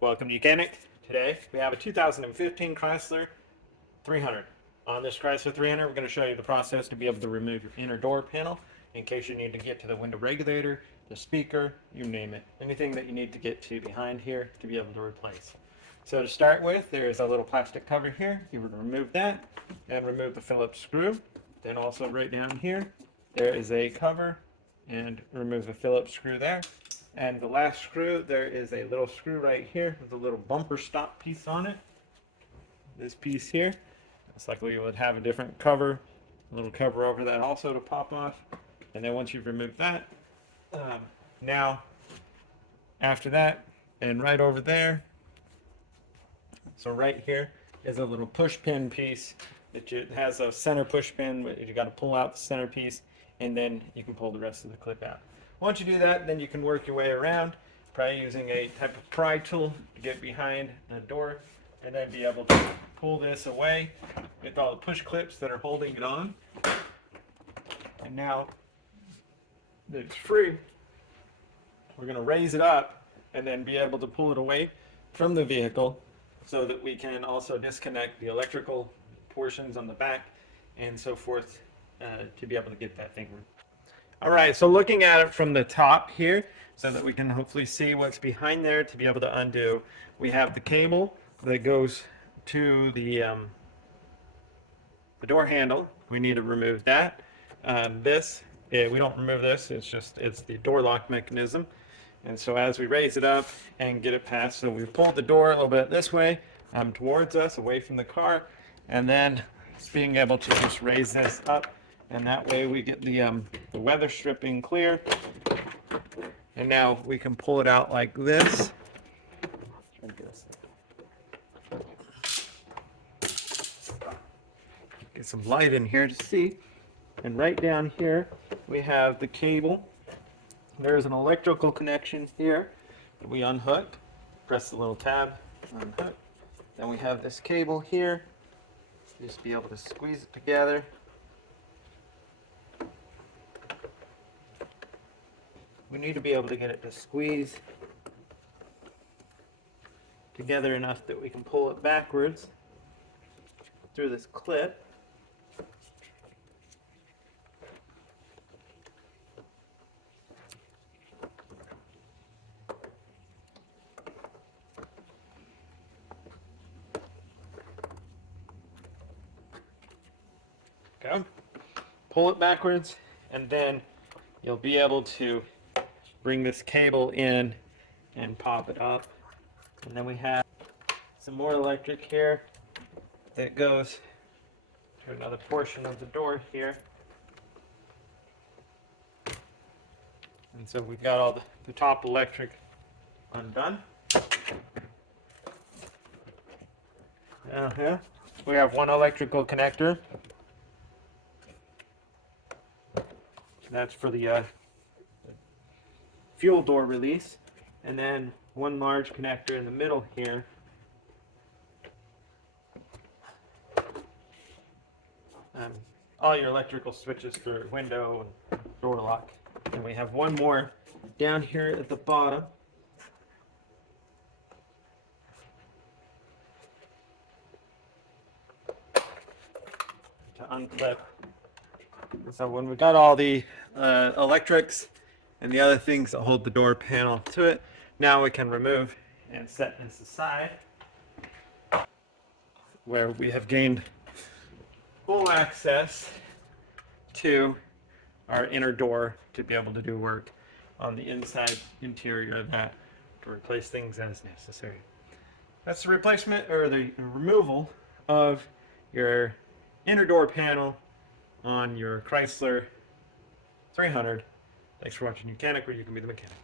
Welcome to Mechanic. Today we have a 2015 Chrysler 300. On this Chrysler 300, we're going to show you the process to be able to remove your inner door panel in case you need to get to the window regulator, the speaker, you name it. Anything that you need to get to behind here to be able to replace. So to start with, there is a little plastic cover here. You would remove that and remove the Phillips screw. Then also right down here, there is a cover and remove the Phillips screw there. And the last screw, there is a little screw right here with a little bumper stop piece on it. This piece here, it's likely you would have a different cover, a little cover over that also to pop off. And then once you've removed that, now after that, and right over there, so right here is a little push pin piece that has a center push pin, but you got to pull out the center piece, and then you can pull the rest of the clip out. Once you do that, then you can work your way around, probably using a type of pry tool to get behind the door, and then be able to pull this away with all the push clips that are holding it on. And now that it's free, we're going to raise it up and then be able to pull it away from the vehicle so that we can also disconnect the electrical portions on the back and so forth to be able to get that thing. All right, so looking at it from the top here so that we can hopefully see what's behind there to be able to undo, we have the cable that goes to the door handle. We need to remove that. We don't remove this, it's the door lock mechanism. And so as we raise it up and get it past, so we pulled the door a little bit this way towards us, away from the car, and then being able to just raise this up, and that way we get the weather stripping clear. And now we can pull it out like this. Get some light in here to see. And right down here we have the cable. There's an electrical connection here that we unhook. Press the little tab, unhook. Then we have this cable here. Just be able to squeeze it together. We need to be able to get it to squeeze together enough that we can pull it backwards through this clip. Go. Pull it backwards, and then you'll be able to bring this cable in and pop it up. And then we have some more electric here that goes to another portion of the door here. And so we've got all the top electric undone. Down here we have one electrical connector. That's for the fuel door release, and then one large connector in the middle here. All your electrical switches for window and door lock. And we have one more down here at the bottom. To unclip. So when we got all the electrics and the other things that hold the door panel to it, now we can remove and set this aside, where we have gained full access to our inner door to be able to do work on the inside interior of that to replace things as necessary. That's the replacement or the removal of your inner door panel on your Chrysler 300. Thanks for watching Mechanic, where you can be the mechanic.